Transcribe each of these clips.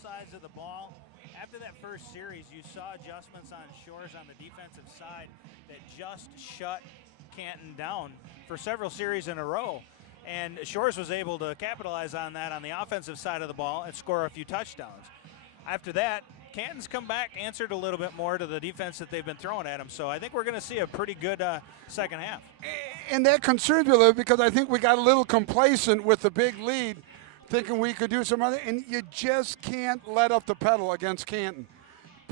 sides of the ball. After that first series, you saw adjustments on Shores on the defensive side that just shut Canton down for several series in a row. And Shores was able to capitalize on that on the offensive side of the ball and score a few touchdowns. After that, Canton's come back, answered a little bit more to the defense that they've been throwing at him. So I think we're going to see a pretty good second half. And that concerns me a little because I think we got a little complacent with the big lead, thinking we could do some other, and you just can't let up the pedal against Canton.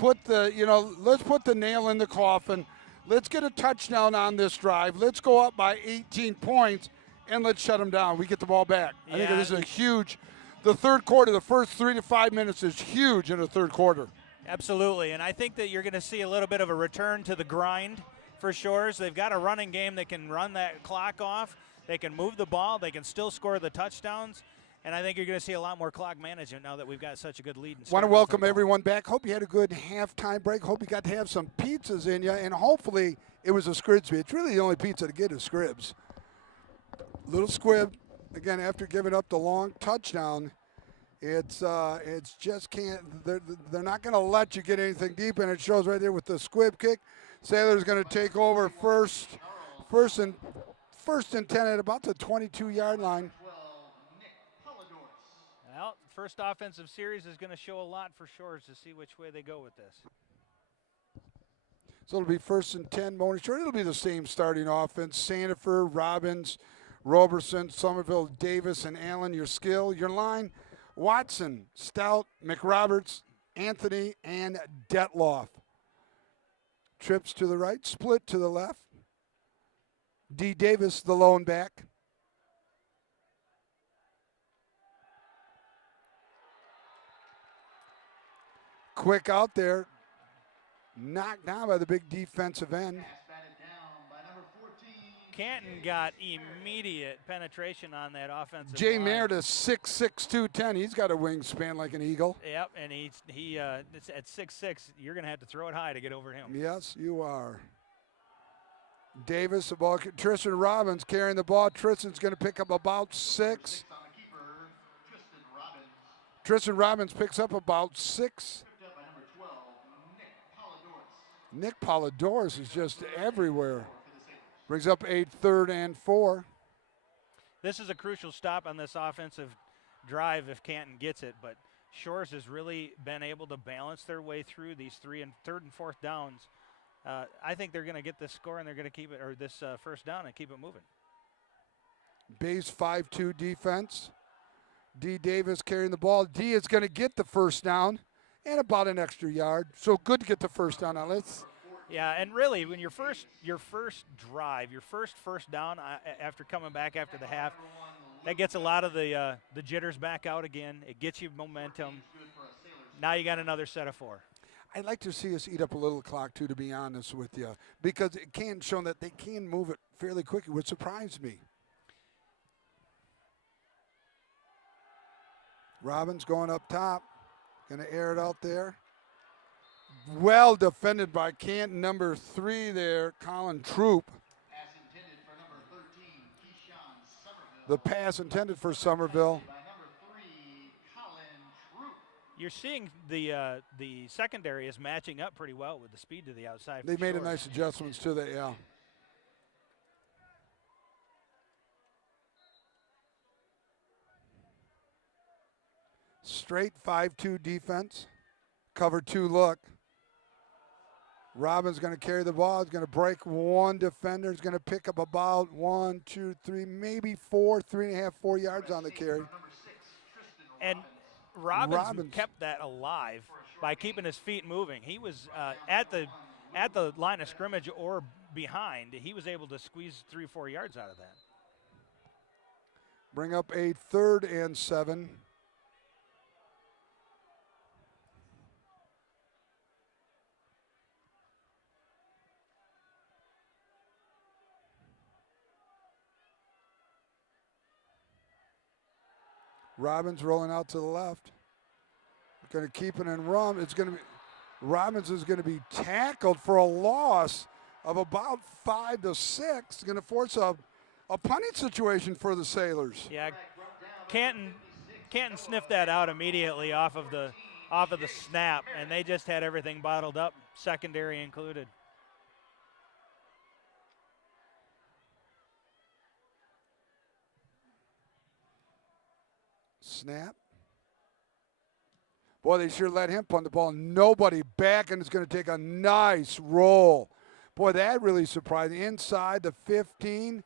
Let's put the nail in the coffin. Let's get a touchdown on this drive. Let's go up by 18 points, and let's shut them down. We get the ball back. I think this is a huge. The third quarter, the first 3 to 5 minutes is huge in the third quarter. Absolutely, and I think that you're going to see a little bit of a return to the grind for Shores. They've got a running game that can run that clock off. They can move the ball. They can still score the touchdowns. And I think you're going to see a lot more clock management now that we've got such a good lead. Want to welcome everyone back. Hope you had a good halftime break. Hope you got to have some pizzas in you. And hopefully it was a Scribs. It's really the only pizza to get is Scribs. Little squib. Again, after giving up the long touchdown, it's just can't. They're not going to let you get anything deep, and it shows right there with the squib kick. Sailor's going to take over first and 10 at about the 22-yard line. Well, first offensive series is going to show a lot for Shores to see which way they go with this. So it'll be first and 10. Mona Shore. It'll be the same starting offense. Sandifer, Robbins, Roberson, Somerville, Davis, and Allen, your skill. Your line, Watson, Stout, McRoberts, Anthony, and Detloff. Trips to the right, split to the left. D. Davis, the lone back. Quick out there. Knocked down by the big defensive end. Canton got immediate penetration on that offensive Jay line. Meredith, 6'6", 210. He's got a wingspan like an eagle. Yep, and it's at 6'6", you're going to have to throw it high to get over him. Yes, you are. Davis, the ball. Tristan Robbins carrying the ball. Tristan's going to pick up about 6. Tristan Robbins picks up about 6. Nick Polidorus is just everywhere. Brings up 8, 3rd and 4. This is a crucial stop on this offensive drive if Canton gets it, but Shores has really been able to balance their way through these 3rd and 4th downs. I think they're going to get this score and they're going to keep it, or this first down and keep it moving. Base 5-2 defense. D. Davis carrying the ball. D is going to get the first down and about an extra yard. So good to get the first down. Now let's. Yeah, and really, when your first drive, your first down after coming back after the half, that gets a lot of the jitters back out again. It gets you momentum. Now you got another set of 4. I'd like to see us eat up a little clock, too, to be honest with you, because it can show that they can move it fairly quickly, which surprised me. Robbins going up top, going to air it out there. Well defended by Canton, number 3 there, Colin Troop. Pass intended for number 13, Keyshawn Somerville. The pass intended for Somerville. By number 3, Colin Troop. You're seeing the secondary is matching up pretty well with the speed to the outside. They made a nice adjustments to that, yeah. Straight 5-2 defense. Cover 2 look. Robbins going to carry the ball. He's going to break one defender. He's going to pick up about 1, 2, 3, maybe 4, 3.5, 4 yards on the carry. And Robbins kept that alive by keeping his feet moving. He was at the line of scrimmage or behind. He was able to squeeze 3 or 4 yards out of that. Bring up a 3rd and 7. Robbins rolling out to the left. Going to keep it and run. It's going to be Robbins is going to be tackled for a loss of about 5 to 6. Going to force a punting situation for the Sailors. Yeah, Canton sniffed that out immediately off of the off of the snap, and they just had everything bottled up, secondary included. Snap. Boy, they sure let him punt the ball. Nobody back, and it's going to take a nice roll. Boy, that really surprised me. Inside the 15.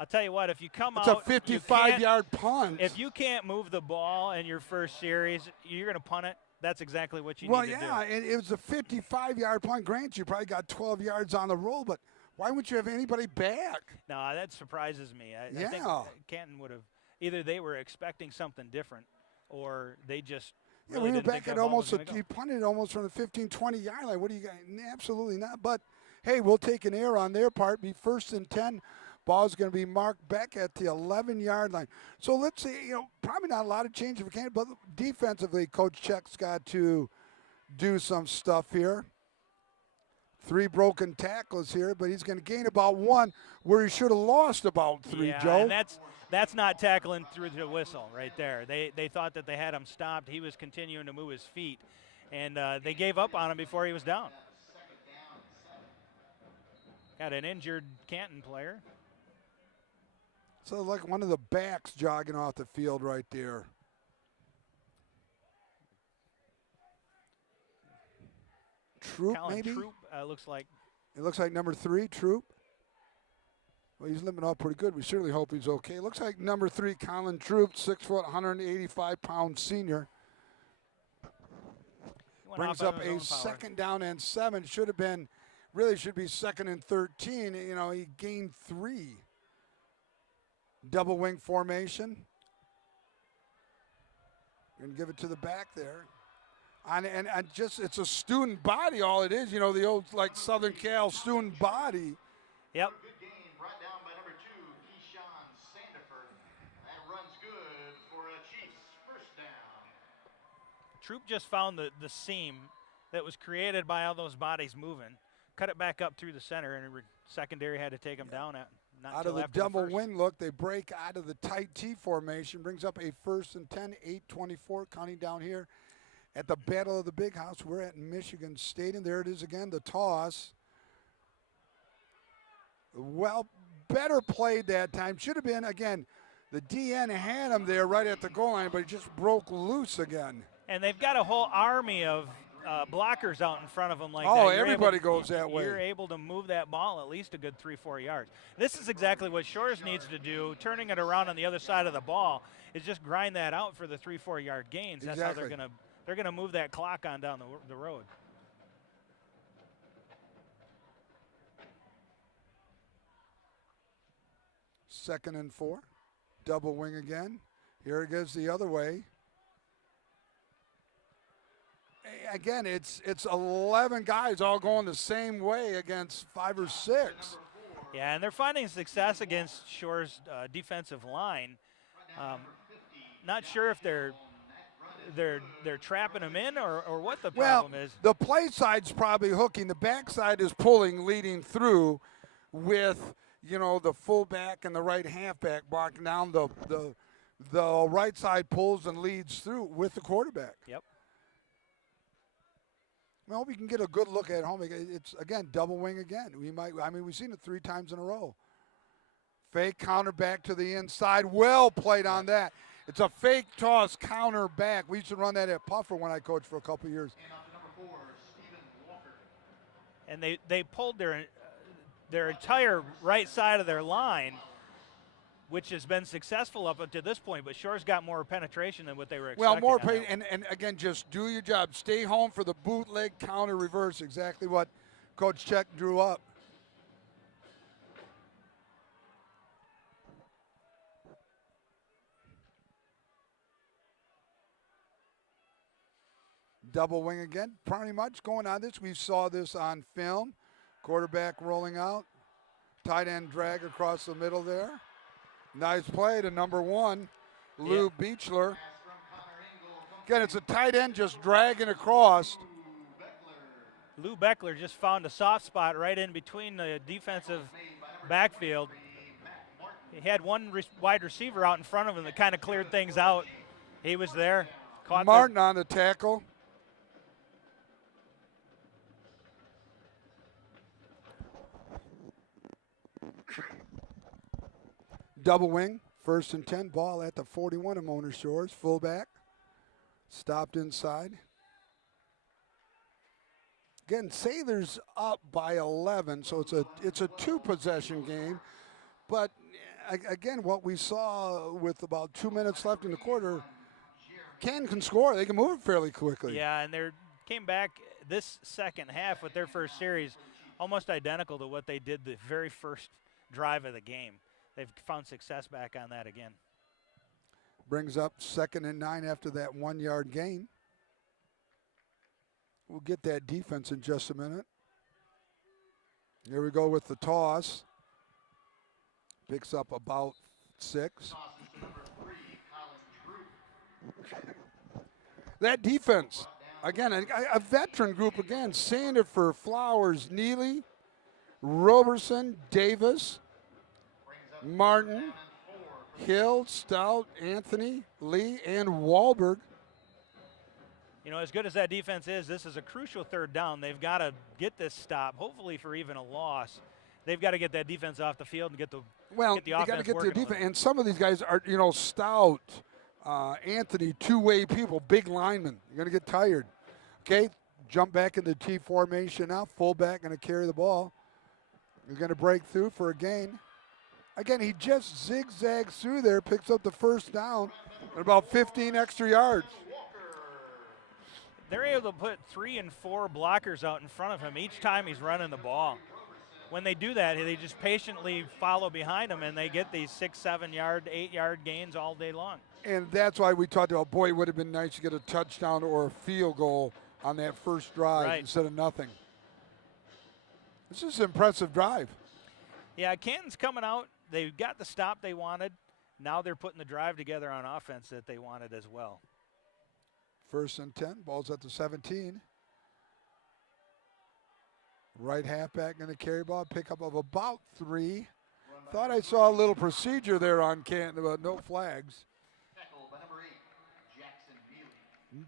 I'll tell you what, if you come It's out, a 55-yard punt. If you can't move the ball in your first series, you're going to punt it. That's exactly what you well, need to do. yeah, and it was a 55-yard punt. Granted, you probably got 12 yards on the roll, but why wouldn't you have anybody back? No, that surprises me. I think Canton would have either they were expecting something different, or they just really we were didn't back think at that ball was almost gonna go. you punted almost from the 15, 20-yard line. What do you got? Absolutely not. But hey, we'll take an error on their part. Be 1st and 10. Ball's going to be marked back at the 11-yard line. So let's see, probably not a lot of change for Canton, but defensively, Coach Check's got to do some stuff here. 3 broken tackles here, but he's going to gain about 1 where he should have lost about 3, yeah, Joe. And that's not tackling through the whistle right there. They thought that they had him stopped. He was continuing to move his feet, and they gave up on him before he was down. Got an injured Canton player. So like one of the backs jogging off the field right there. Troop, maybe? Troop, looks like. It looks like number 3, Troop. Well, he's limping up pretty good. We certainly hope he's okay. Looks like number 3, Colin Troop, 6 foot, 185-pound senior. Brings up a 2nd down and 7. Should have been, really should be 2nd and 13. He gained 3. Double wing formation. Going to give it to the back there. And just, it's a student body, all it is. The old, like, Southern Cal student body. Yep. Good gain brought down by number 2, Keyshawn Sandiford. That runs good for a Chiefs 1st down. Troop just found the seam that was created by all those bodies moving. Cut it back up through the center, and secondary had to take him down at. Out of the double wing look, they break out of the tight T formation, brings up a 1st and 10, 8:24, counting down here at the Battle of the Big House. We're at Michigan Stadium. There it is again, the toss. Well, better played that time. Should have been, again, the DN had him there right at the goal line, but he just broke loose again. And they've got a whole army of blockers out in front of them like that. Oh, everybody goes that way. You're able to move that ball at least a good 3-4 yards. This is exactly what Shores needs to do, turning it around on the other side of the ball, is just grind that out for the 3-4 yard gains. That's how they're gonna move that clock on down the road. Second and 4. Double wing again. Here it goes the other way. Again, it's 11 guys all going the same way against 5 or 6. Yeah, and they're finding success against Shore's defensive line. Not sure if they're trapping them in or what the problem is. The play side's probably hooking. The back side is pulling, leading through with, the fullback and the right halfback blocking down. The right side pulls and leads through with the quarterback. Yep. I hope we can get a good look at home. It's, again, double wing again. We've seen it 3 times in a row. Fake counter back to the inside. Well played on that. It's a fake toss counter back. We used to run that at Puffer when I coached for a couple of years. And off to number 4, Stephen Walker. And they pulled their entire right side of their line, which has been successful up until this point, but Shore's got more penetration than what they were expecting. Well, more and again, just do your job. Stay home for the bootleg counter reverse, exactly what Coach Check drew up. Double wing again, pretty much going on this. We saw this on film. Quarterback rolling out. Tight end drag across the middle there. Nice play to number 1, Lou Beechler. Again, it's a tight end just dragging across. Lou Beckler just found a soft spot right in between the defensive backfield. He had one wide receiver out in front of him that kind of cleared things out. He was there. Caught Martin on the tackle. Double wing, 1st and 10, ball at the 41 of Mona Shores. Fullback, stopped inside. Again, Sather's up by 11, so it's a 2-possession game. But again, what we saw with about 2 minutes left in the quarter, Canton can score. They can move it fairly quickly. Yeah, and they came back this second half with their first series almost identical to what they did the very first drive of the game. They've found success back on that again. Brings up 2nd and 9 after that 1-yard gain. We'll get that defense in just a minute. Here we go with the toss. Picks up about 6. That defense, again, a veteran group again. Sandifer, Flowers, Neely, Roberson, Davis, Martin, Hill, Stout, Anthony, Lee, and Wahlberg. You know, as good as that defense is, this is a crucial 3rd down. They've got to get this stop, hopefully for even a loss. They've got to get that defense off the field and get the offense you got to get the working. defense. And some of these guys are, Stout, Anthony, 2-way people, big linemen. You're going to get tired. Okay, jump back into T formation now. Fullback going to carry the ball. He's going to break through for a gain. Again, he just zigzags through there, picks up the 1st down, and about 15 extra yards. They're able to put 3 and 4 blockers out in front of him each time he's running the ball. When they do that, they just patiently follow behind him, and they get these 6, 7-yard, 8-yard gains all day long. And that's why we talked about, boy, it would have been nice to get a touchdown or a field goal on that first drive instead of nothing. This is an impressive drive. Yeah, Canton's coming out. They've got the stop they wanted. Now they're putting the drive together on offense that they wanted as well. 1st and 10, ball's at the 17. Right halfback going to carry ball, pickup of about 3. Thought I saw a little procedure there on Canton, but no flags. Tackle by number 8, Jackson Neely.